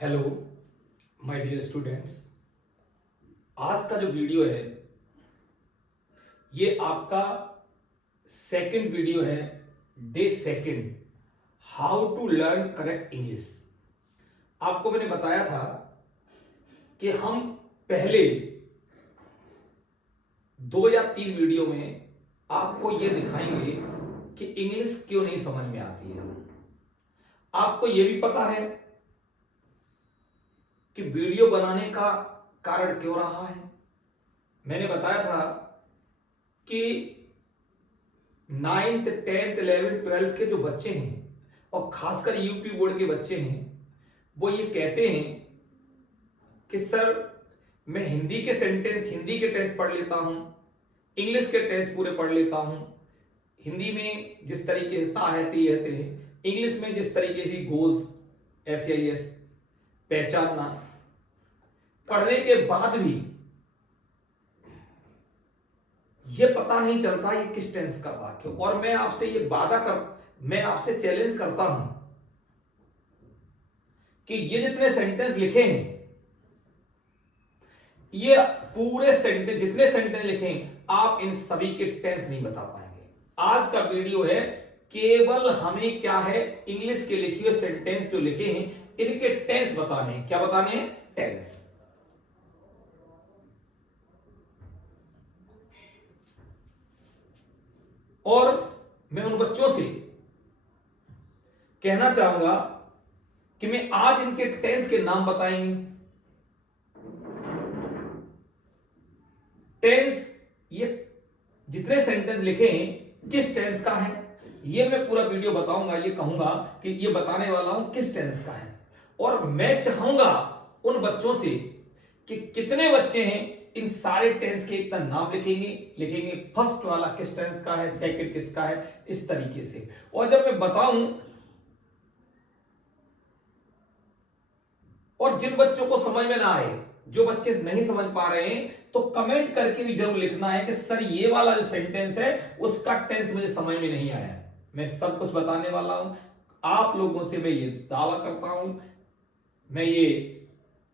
Hello my dear students. आज का जो वीडियो है ये आपका सेकंड वीडियो है, day second, how to learn correct English. आपको मैंने बताया था कि हम पहले 2 या 3 वीडियो में आपको ये दिखाएंगे कि इंग्लिश क्यों नहीं समझ में आती है। आपको ये भी पता है कि वीडियो बनाने का कारण क्यों रहा है। मैंने बताया था कि 9th 10th 11th 12th के जो बच्चे हैं और खासकर यूपी बोर्ड के बच्चे हैं वो ये कहते हैं कि सर मैं हिंदी के सेंटेंस, हिंदी के टेंस पढ़ लेता हूं, इंग्लिश के टेंस पूरे पढ़ लेता हूं। हिंदी में जिस तरीके से ता है ती रहते हैं, इंग्लिश में जिस तरीके से गोज SIS पहचानना, पढ़ने के बाद भी ये पता नहीं चलता ये किस टेंस का वाक्य। और मैं आपसे ये मैं आपसे चैलेंज करता हूं कि ये जितने सेंटेंस लिखे हैं, ये पूरे सेंटेंस, जितने सेंटेंस लिखे हैं, आप इन सभी के टेंस नहीं बता पाएंगे। आज का वीडियो है केवल हमें क्या है, इंग्लिश के लिखे हुए सेंटेंस जो लिखे हैं इनके टेंस बताने हैं। क्या बताने हैं? टेंस। और मैं उन बच्चों से कहना चाहूंगा कि मैं आज इनके टेंस के नाम बताएंगे। टेंस, ये जितने सेंटेंस लिखे हैं किस टेंस का है, ये मैं पूरा वीडियो बताऊंगा। ये कहूंगा कि ये बताने वाला हूं किस टेंस का है। और मैं चाहूंगा उन बच्चों से कि कितने बच्चे हैं इन सारे टेंस के एक नाम लिखेंगे फर्स्ट वाला किस टेंस का है, सेकंड किसका है, इस तरीके से। और जब मैं बताऊं, और जिन बच्चों को समझ में ना आए, जो बच्चे नहीं समझ पा रहे हैं, तो कमेंट करके भी जरूर लिखना है कि सर ये वाला जो सेंटेंस है उसका टेंस मुझे समझ में नहीं आया। मैं सब कुछ बताने वाला हूं। आप लोगों से मैं ये दावा करता हूं, मैं ये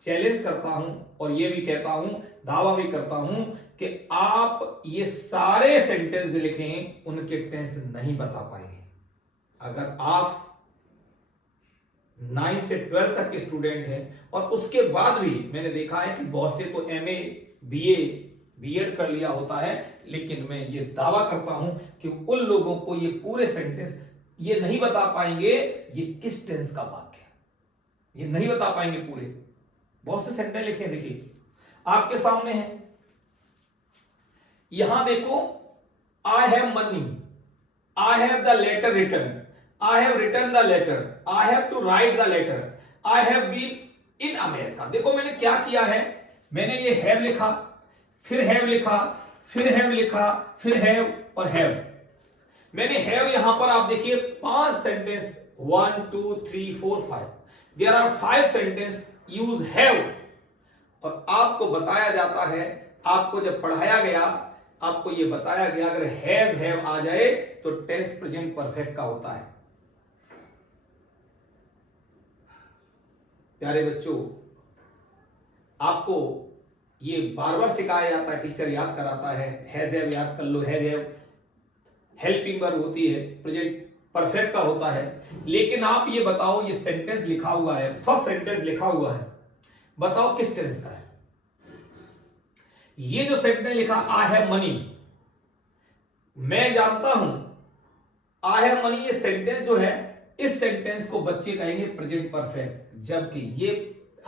चैलेंज करता हूं और ये भी कहता हूं, दावा भी करता हूं कि आप ये सारे सेंटेंस लिखें उनके टेंस नहीं बता पाएंगे। अगर आप 9 से 12 तक के स्टूडेंट हैं और उसके बाद भी मैंने देखा है कि बहुत से तो MA BA B.Ed कर लिया होता है, लेकिन मैं ये दावा करता हूं कि उन लोगों को ये पूरे सेंटेंस ये नहीं बता पाएंगे ये किस टेंस का वाक्य है, ये नहीं बता पाएंगे पूरे। बहुत से सेंटेंस लिखे, देखिए आपके सामने है। यहां देखो, I have money, I have the letter return, I have written the letter, I have to write the letter, I have been in America। देखो मैंने क्या किया है, मैंने ये have लिखा, फिर have लिखा, फिर have लिखा, फिर have और have। मैंने have यहां पर आप देखिए 5 sentence, 1 2 3 4 5, there are 5 sentence use have। और आपको बताया जाता है, आपको जब पढ़ाया गया, आपको ये बताया गया अगर हैज हैव आ जाए तो टेंस प्रेजेंट परफेक्ट का होता है। प्यारे बच्चों, आपको ये बार बार सिखाया जाता है, टीचर याद कराता है, हैज हैव याद कर लो, हैज हैव हेल्पिंग वर्ब होती है, प्रेजेंट परफेक्ट का होता है। लेकिन आप ये बताओ, ये सेंटेंस लिखा हुआ है, फर्स्ट सेंटेंस लिखा हुआ है, बताओ किस टेंस का है। ये जो सेंटेंस लिखा आई हैव मनी, मैं जानता हूं आई हैव मनी, ये सेंटेंस जो है, इस सेंटेंस को बच्चे कहेंगे प्रेजेंट परफेक्ट, जबकि ये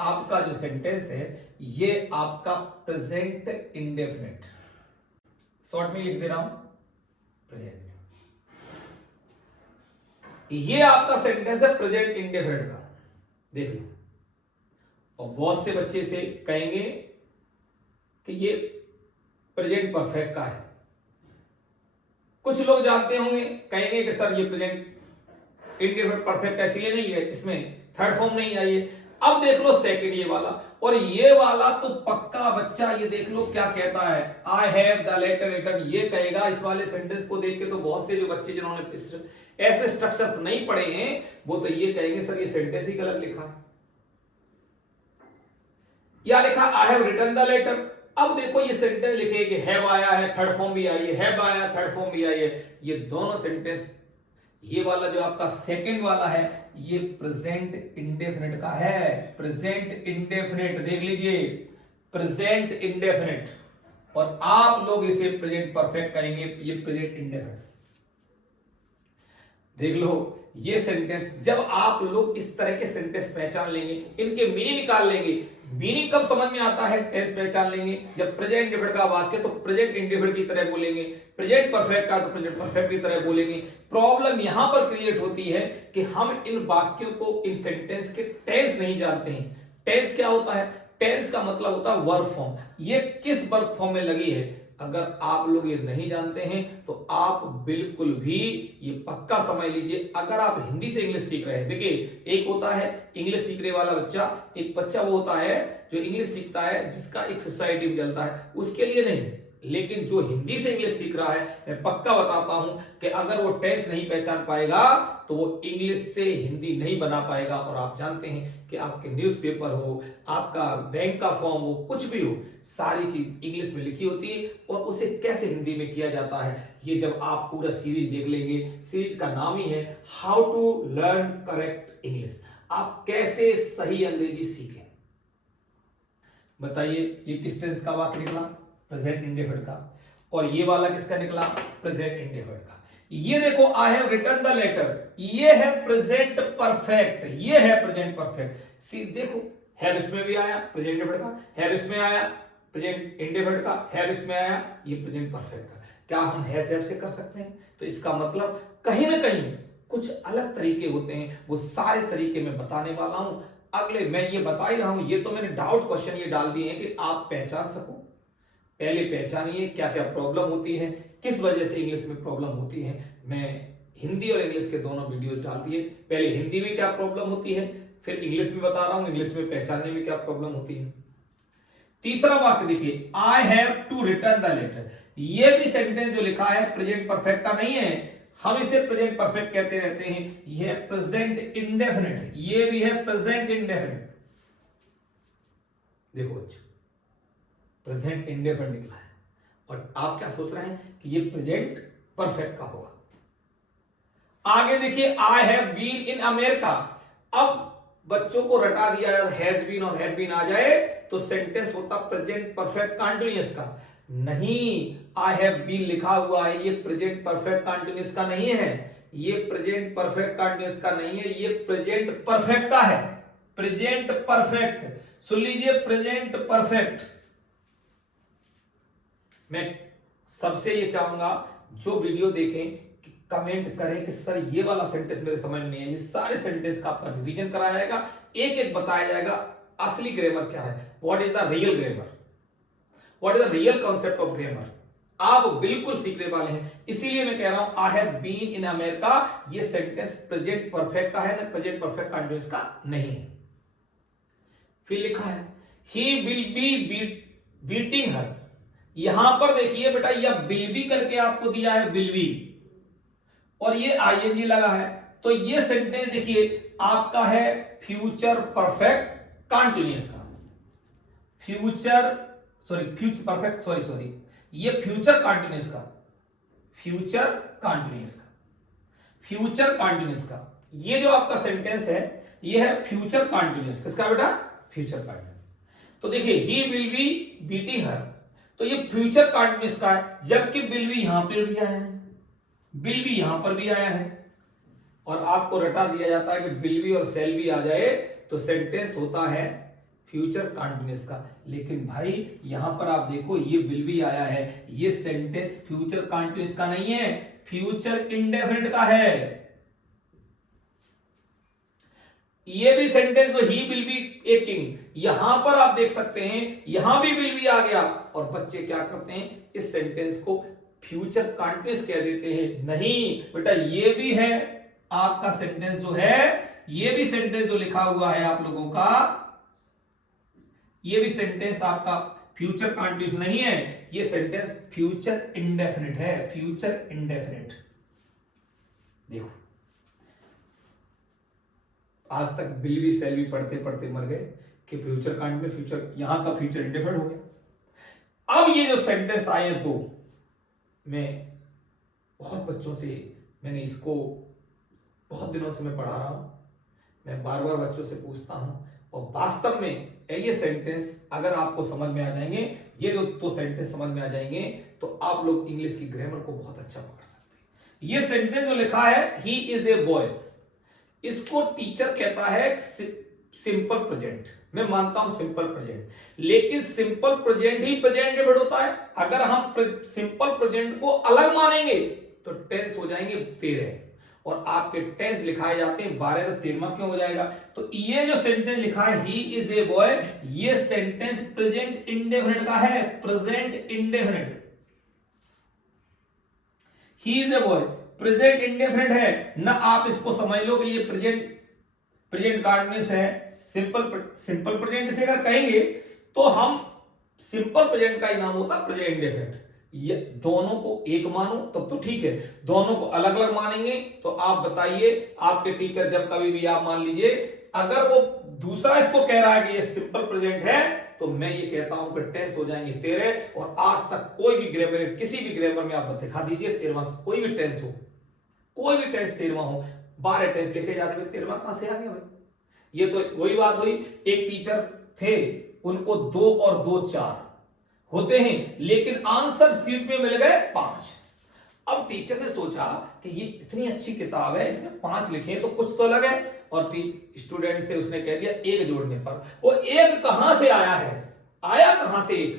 आपका जो सेंटेंस है ये आपका प्रेजेंट इंडेफिनिट। शॉर्ट में लिख दे रहा हूं प्रेजेंट, ये आपका सेंटेंस है प्रेजेंट इंडेफिनिट का, देख लो। और बहुत से बच्चे से कहेंगे कि ये प्रेजेंट परफेक्ट का है। कुछ लोग जानते होंगे, कहेंगे कि सर ये प्रेजेंट इंडेफिनिट परफेक्ट इसलिए नहीं है, इसमें थर्ड फॉर्म नहीं आई है। अब देख लो सेकंड ये वाला, और ये वाला तो पक्का बच्चा, ये देख लो क्या कहता है, I have the letter return, ये कहेगा। इस वाले सेंटेंस को देख के तो बहुत से जो बच्चे जिन्होंने ऐसे स्ट्रक्चर्स नहीं पढ़े हैं वो तो ये कहेंगे सर ये सेंटेंस ही गलत लिखा है। या लिखा I have written the letter. अब देखो ये सेंटेंस लिखे कि हैव आया है, थर्ड फॉर्म भी आई है, हैव आया थर्ड फॉर्म भी आई है। ये दोनों सेंटेंस, ये वाला जो आपका सेकंड वाला है ये प्रेजेंट इंडेफिनिट का है। प्रेजेंट इंडेफिनिट देख लीजिए, प्रेजेंट इंडेफिनिट, और आप लोग इसे प्रेजेंट परफेक्ट कहेंगे, ये प्रेजेंट इंडेफिनिट। देख लो ये सेंटेंस, जब आप लोग इस तरह के सेंटेंस पहचान लेंगे, इनके मीनिंग निकाल लेंगे। मीनिंग कब समझ में आता है? टेंस पहचान लेंगे। जब प्रेजेंट इंडेफिनिट का वाक्य तो प्रेजेंट इंडेफिनिट की तरह बोलेंगे, प्रेजेंट परफेक्ट का तो प्रेजेंट परफेक्ट की तरह बोलेंगे। प्रॉब्लम यहां पर क्रिएट होती है कि हम इन वाक्यों को, इन सेंटेंस के टेंस नहीं जानते हैं। टेंस क्या होता है? टेंस का मतलब होता है वर्ब फॉर्म। ये किस वर्ब फॉर्म में लगी है, अगर आप लोग ये नहीं जानते हैं तो आप बिल्कुल भी ये पक्का समझ लीजिए। अगर आप हिंदी से इंग्लिश सीख रहे हैं, देखिए एक होता है इंग्लिश सीखने वाला बच्चा, एक बच्चा वो होता है जो इंग्लिश सीखता है जिसका एक सोसाइटी में चलता है, उसके लिए नहीं। लेकिन जो हिंदी से इंग्लिश सीख रहा है, मैं पक्का बताता हूं कि अगर वो टेंस नहीं पहचान पाएगा तो वो इंग्लिश से हिंदी नहीं बना पाएगा। और आप जानते हैं कि आपके न्यूज़पेपर हो, आपका बैंक का फॉर्म हो, कुछ भी हो, सारी चीज इंग्लिश में लिखी होती है और उसे कैसे हिंदी में किया जाता है, ये जब आप पूरा सीरीज देख लेंगे। सीरीज का नाम ही है how to learn correct English, आप कैसे सही अंग्रेजी सीखें। बताइए ये किस टेंस का वाक्य निकला? प्रेजेंट इंडेफिनिट का। और ये वाला किसका निकला? प्रेजेंट इंडेफिनिट का। ये देखो I have written the letter, ये है प्रेजेंट परफेक्ट, ये है प्रेजेंट परफेक्ट। सी देखो, हैव इसमें भी आया प्रेजेंट इंडेफिनिट का, हैव इसमें आया प्रेजेंट इंडेफिनिट का, हैव इसमें आया ये प्रेजेंट परफेक्ट का। क्या हम हैज हैव से कर सकते हैं? तो इसका मतलब कहीं ना कहीं कुछ अलग तरीके होते हैं, वो सारे तरीके मैं बताने वाला हूं। अगले मैं ये बता ही रहा हूं, ये तो मैंने डाउट क्वेश्चन ये डाल दिए हैं कि आप पहचान सको। पहले पहचानिए क्या क्या प्रॉब्लम होती है, किस वजह से इंग्लिश में प्रॉब्लम होती है। मैं हिंदी और इंग्लिश के दोनों वीडियो डाल दिए, पहले हिंदी में क्या प्रॉब्लम होती है, फिर इंग्लिश में बता रहा हूं इंग्लिश में पहचानने में क्या प्रॉब्लम होती है। तीसरा वाक्य देखिए, I have to return the letter. ये भी सेंटेंस जो लिखा है प्रेजेंट परफेक्ट का नहीं है, हम इसे प्रेजेंट परफेक्ट कहते रहते हैं। यह प्रेजेंट इंडेफिनिट, ये भी है प्रेजेंट इंडेफिनिट। देखो बच्चों, प्रेजेंट इंडेफिनिट निकला है और आप क्या सोच रहे हैं कि ये प्रेजेंट परफेक्ट का होगा। आगे देखिए, I have been in America. अब बच्चों को रटा दिया, हैज बीन और हैव बीन आ जाए तो सेंटेंस होता प्रेजेंट परफेक्ट कंटीन्यूअस का। नहीं, आई हैव बीन लिखा हुआ है, ये प्रेजेंट परफेक्ट कंटीन्यूअस का नहीं है, ये प्रेजेंट परफेक्ट कंटीन्यूअस का नहीं है, ये प्रेजेंट परफेक्ट का है। प्रेजेंट परफेक्ट सुन लीजिए, प्रेजेंट परफेक्ट। मैं सबसे ये चाहूंगा जो वीडियो देखें कि कमेंट करें कि सर ये वाला सेंटेंस मेरे समझ में नहीं है। ये सारे सेंटेंस का आपका रिवीजन कराया जाएगा, एक एक बताया जाएगा असली ग्रामर क्या है, what is the real grammar, what is the real concept of grammar. आप बिल्कुल सीखने वाले हैं। इसीलिए मैं कह रहा हूं I have been in America, ये सेंटेंस प्रेजेंट परफेक्ट का है ना, प्रेजेंट परफेक्ट कंटीन्यूअस का नहीं है। फिर लिखा है ही विल बी बीटिंग हर। यहां पर देखिए बेटा, यह विल बी करके आपको दिया है, विल बी, और ये आईएनजी लगा है, तो ये सेंटेंस देखिए आपका है फ्यूचर परफेक्ट कंटीन्यूअस का। फ्यूचर परफेक्ट सॉरी, ये फ्यूचर कंटीन्यूअस का, फ्यूचर कंटीन्यूअस का, फ्यूचर कंटीन्यूअस का। ये जो आपका सेंटेंस है ये है फ्यूचर कंटीन्यूअस। किसका बेटा? Future continuous. तो देखिए ही विल बी बीटिंग हर, तो ये फ्यूचर कंटीन्यूअस का है, जबकि विल बी यहां पर भी आया है, विल बी यहां पर भी आया है, और आपको रटा दिया जाता है कि विल बी और शैल बी आ जाए तो सेंटेंस होता है फ्यूचर कंटीन्यूअस का। लेकिन भाई यहां पर आप देखो ये विल बी आया है, ये सेंटेंस फ्यूचर कंटीन्यूअस का नहीं है, फ्यूचर इंडेफिनिट का है। ये भी सेंटेंस जो he will be a king, यहां पर आप देख सकते हैं यहां भी विल बी आ गया, और बच्चे क्या करते हैं इस सेंटेंस को फ्यूचर कंटीन्यूअस कह देते हैं। नहीं बेटा, ये भी है आपका सेंटेंस जो है, ये भी सेंटेंस जो लिखा हुआ है आप लोगों का, ये भी सेंटेंस आपका फ्यूचर कंटीन्यूअस नहीं है, ये सेंटेंस फ्यूचर इंडेफिनिट है, फ्यूचर इंडेफिनिट। देखो आज तक विल बी शैल बी पढ़ते पढ़ते मर गए, कि फ्यूचर कांट में फ्यूचर, यहां का फ्यूचर इंडेफिनिट हो गया। अब ये जो सेंटेंस आए हैं, तो मैं बहुत बच्चों से, मैंने इसको बहुत दिनों से मैं पढ़ा रहा हूं, मैं बार बार बच्चों से पूछता हूं, और वास्तव में ये सेंटेंस अगर आपको समझ में आ जाएंगे, ये जो दो सेंटेंस समझ में आ जाएंगे, तो आप लोग इंग्लिश की ग्रामर को बहुत अच्छा पकड़ सकते हैं। ये सेंटेंस जो लिखा है, ही इज ए बॉय, इसको टीचर कहता है सिंपल प्रेजेंट। मैं मानता हूं सिंपल प्रेजेंट, लेकिन सिंपल प्रेजेंट ही प्रेजेंट इंडेफिनिट होता है। अगर हम सिंपल प्रेजेंट को अलग मानेंगे तो टेंस हो जाएंगे 13, और आपके टेंस लिखाए जाते हैं 12, तो 13वां क्यों हो जाएगा? तो ये जो सेंटेंस लिखा है ही इज ए बॉय, ये सेंटेंस प्रेजेंट इंडेफिनिट का है, present indefinite. He is a boy present indefinite है ना, आप इसको समझ लो कि ये प्रेजेंट कंटीन्यूअस है। सिंपल प्रेजेंट से अगर कहेंगे तो हम सिंपल प्रेजेंट का ही नाम होता है प्रेजेंट इंडेफिनिट। ये दोनों को एक मानो तब तो ठीक है, दोनों को अलग अलग मानेंगे तो आप बताइए, आपके टीचर जब कभी भी, आप मान लीजिए अगर वो दूसरा इसको कह रहा है कि ये सिंपल प्रेजेंट है, तो मैं ये कहता हूं कि टेंस हो जाएंगे 13, और आज तक कोई भी ग्रामर, किसी भी ग्रामर में आप दिखा दीजिए 13वां, कोई भी टेंस हो, कोई भी टेंस 13वां हो, 12 टेंस लिखे जाते हैं, 13वां कहां से आ गया भाई? ये तो वही बात हुई, एक टीचर थे, उनको 2 और 2 4 होते हैं, लेकिन आंसर सीट में मिल गए 5। अब टीचर ने सोचा कि ये इतनी अच्छी किताब है, इसमें 5 लिखे तो कुछ तो अलग है, और स्टूडेंट से उसने कह दिया 1 जोड़ने पर। वो 1 कहां से आया है? आया कहां से 1?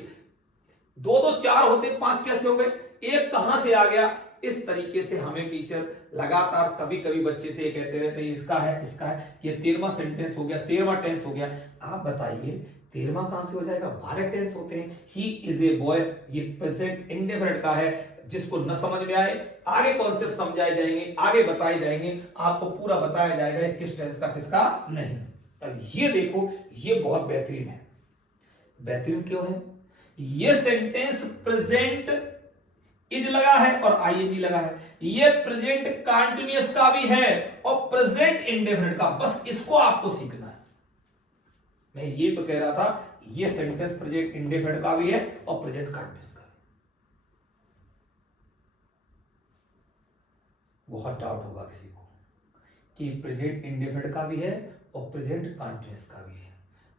2 2 4 होते, 5 कैसे हो गए? 1 कहां से आ गया? इस तरीके से हमें टीचर लगातार कभी कभी बच्चे से ये कहते रहते हैं इसका है, इसका है, ये 13वां सेंटेंस हो गया, 13वां टेंस हो गया। आप बताइए 13वां कहां से हो जाएगा? 12 टेंस होते हैं। ही इज ए बॉय, ये प्रेजेंट इंडेफिनिट का है। जिसको न समझ में आए, आगे कॉन्सेप्ट समझाए जाएंगे, आगे बताए जाएंगे, आपको पूरा बताया जाएगा किस टेंस का किसका नहीं। अब ये देखो, ये बहुत बेहतरीन है। बेहतरीन क्यों है? ये सेंटेंस प्रेजेंट इज लगा है और आईएनजी लगा है, ये प्रेजेंट कंटीन्यूअस का भी है और प्रेजेंट इंडेफिनिट का, बस इसको आपको सीखना है। मैं ये तो कह रहा था, ये सेंटेंस प्रेजेंट इंडेफिनिट का भी है और प्रेजेंट कंटीन्यूअस का। बहुत डाउट होगा किसी को कि प्रेजेंट इंडेफिनिट का भी है और प्रेजेंट कंटीन्यूअस का भी है।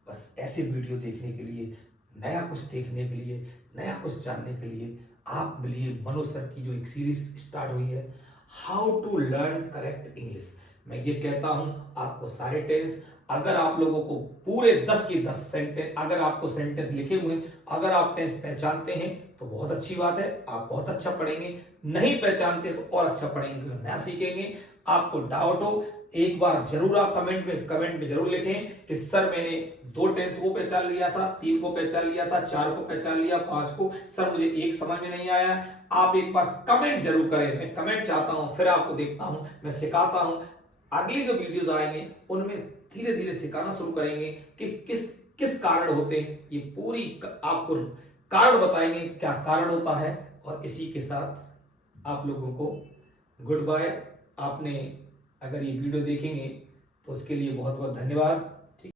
बस ऐसे वीडियो देखने के लिए, नया कुछ देखने के लिए, नया कुछ जानने के लिए आप मिलिए मनोज सर की जो एक सीरीज स्टार्ट हुई है, how to learn correct English. मैं ये कहता हूं आपको सारे टेंस, अगर आप लोगों को पूरे 10 के 10 सेंटेंस, अगर आपको सेंटेंस लिखे हुए, अगर आप टेंस पहचानते हैं तो बहुत अच्छी बात है, आप बहुत अच्छा पढ़ेंगे। नहीं पहचानते तो और अच्छा पढ़ेंगे, नया सीखेंगे। आपको डाउट हो, एक बार जरूर आप कमेंट में जरूर लिखें कि सर मैंने 2 टेंस को पहचान लिया था, 3 को पहचान लिया था, 4 को पहचान लिया, 5 को, सर मुझे 1 समझ में नहीं आया। आप एक बार कमेंट जरूर करें, मैं कमेंट चाहता हूं, फिर आपको देखता हूं, मैं सिखाता हूं। अगली जो वीडियोस आएंगे उनमें धीरे धीरे सिखाना शुरू करेंगे कि किस किस कारण होते हैं, ये पूरी आपको कारण बताएंगे क्या कारण होता है। और इसी के साथ आप लोगों को गुड बाय। आपने अगर ये वीडियो देखेंगे तो उसके लिए बहुत बहुत धन्यवाद।